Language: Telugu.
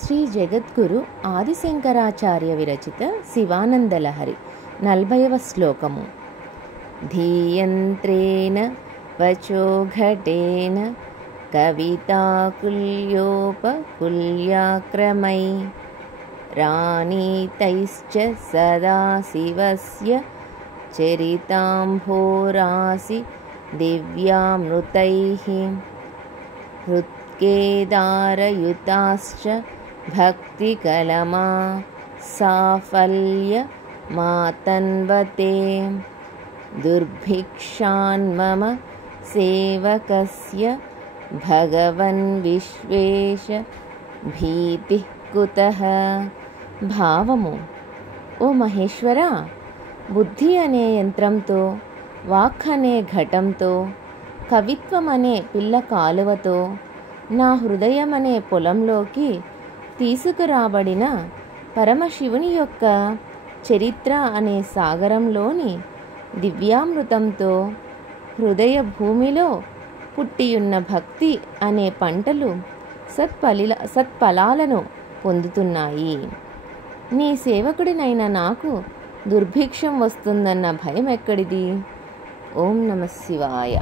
శ్రీ జగద్గురు ఆదిశంకరాచార్య విరచిత శివానందలహరి 40వ శ్లోకము. ధీయంత్రేణ వచోఘటేన కవితాకుల్యోపకుల్యాక్రమై రాణీతైశ్చ సదాశివస్య చరితాంభోరాసి దివ్యామృతైః హృత్కేదారయుతాశ్చ భక్తికలమా సాఫల్య మాతన్వతే దుర్భిక్షాన్మమ సేవకస్య భగవన్ విశ్వేశ భీతిః కుతః. భావము: ఓ మహేశ్వరా, బుద్ధి అనే యంత్రంతో, వాక్ అనే ఘటంతో, కవిత్వం అనే పిల్ల కాలువతో నా హృదయం అనే పొలంలోకి తీసుకురాబడిన పరమశివుని యొక్క చరిత్ర అనే సాగరంలోని దివ్యామృతంతో హృదయ భూమిలో పుట్టియున్న భక్తి అనే పంటలు సత్ఫలాలను పొందుతున్నాయి. నీ సేవకుడినైన నాకు దుర్భిక్షం వస్తుందన్న భయం ఎక్కడిది? ఓం నమః శివాయ.